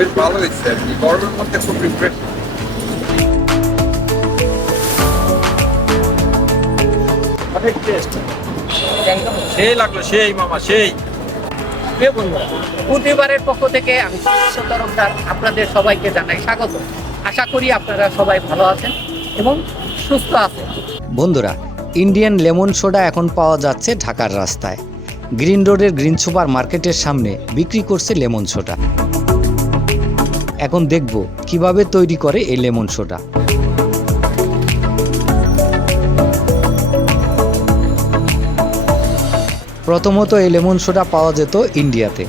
বেশ ভালো হয়েছে আর কি। গরমের মধ্যে খুব রিফ্রেশ অনেক টেস্ট সেই লাগল সেই মামা সেই। প্রতিবারের পক্ষ থেকে আমি তরফদার আপনাদের সবাইকে জানাই স্বাগত। আশা করি আপনারা সবাই ভালো আছেন এবং সুস্থ আছেন। বন্ধুরা ইন্ডিয়ান লেমন সোডা এখন পাওয়া যাচ্ছে ঢাকার রাস্তায়। গ্রিন রোডের গ্রিন সুপার মার্কেটের সামনে বিক্রি করছে লেমন সোডা এখন দেখব কীভাবে তৈরি করে এই লেমন সোডা। প্রথমত এই লেমন সোডা পাওয়া যেত ইন্ডিয়াতে।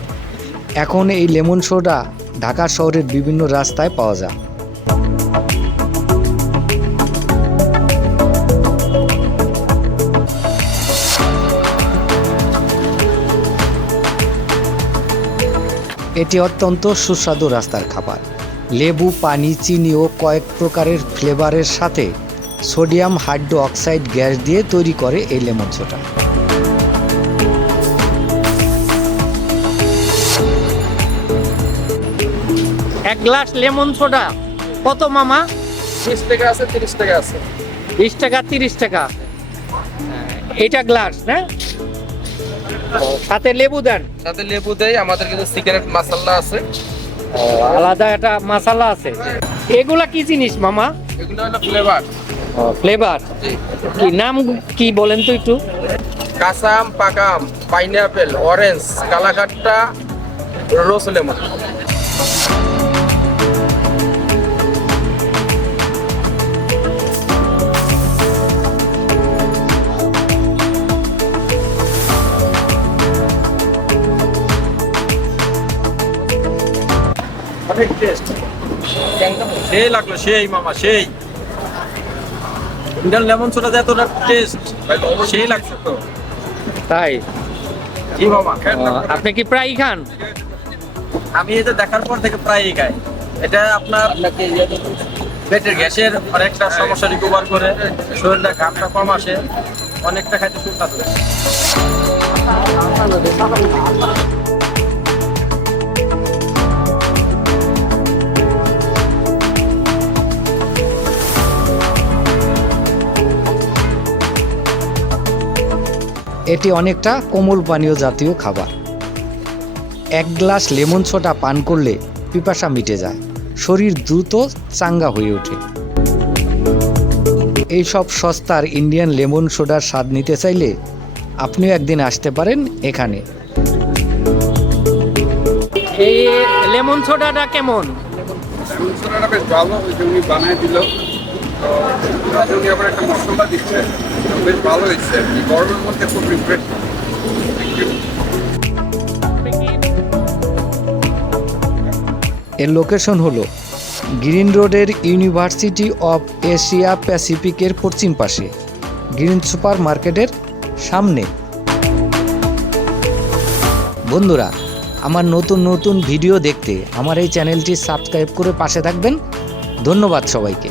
এখন এই লেমন সোডা ঢাকা শহরের বিভিন্ন রাস্তায় পাওয়া যায়। এটি অত্যন্ত সুস্বাদু রাস্তার খাবার। লেবু পানি চিনি ও কয়েক প্রকারের ফ্লেভারের সাথে সোডিয়াম হাইড্রো অক্সাইড গ্যাস দিয়ে তৈরি করে এই লেমন সোডা। এক গ্লাস লেমন সোডা। কত মামা? তিরিশ টাকা আছে তিরিশ টাকা আছে। বিশ টাকা তিরিশ টাকা। এটা গ্লাস না? সাথে লেবু দেন। সাথে লেবু দেয় আমাদের কিন্তু সিগারেট মাসাল্লা আছে। আলাদা একটা মশলা আছে। এগুলা কি জিনিস মামা? এগুলো হলো ফ্লেভার ফ্লেভার কি নাম কি বলেন তো একটু? কাসাম পাকাম pineapple orange kalakhatta rose lemon অনেক টেস্ট সেই লাগল সেই মামা সেই। ইন্ডিয়ান লেমন সোডা যে এতটা টেস্ট সেই লাগছে তো। তাই? জি মামা। আপনি কি প্রায়ই খান? আমি এটা দেখার পর থেকে প্রায়ই খাই। এটা আপনার পেটের গ্যাসের অনেকটা সমস্যা রিকভার করে শরীরটা ঘামটা কম আসে অনেকটা খাইতে সুস্বাদু। এটি অনেকটা কোমল পানীয় জাতীয় খাবার। এক গ্লাস লেমন সোডা পান করলে পিপাসা মিটে যায় শরীর দ্রুত চাঙ্গা হয়ে ওঠে। এই সব সস্তার ইন্ডিয়ান লেমন সোডার স্বাদ নিতে চাইলে আপনিও একদিন আসতে পারেন এখানে। এই লেমন সোডাটা কেমন? মশলাটা বেশ ভালো ওই বানায় দিল আবার একটা মশলা বেশ ভালো হয়েছে। গরমের মধ্যে খুব রিফ্রেশ এর লোকেশন হলো গ্রিন রোডের ইউনিভার্সিটি অফ এশিয়া প্যাসিফিকের পশ্চিম পাশে, গ্রিন সুপার মার্কেটের সামনে। বন্ধুরা, আমার নতুন নতুন ভিডিও দেখতে আমার এই চ্যানেলটি সাবস্ক্রাইব করে পাশে থাকবেন। ধন্যবাদ সবাইকে।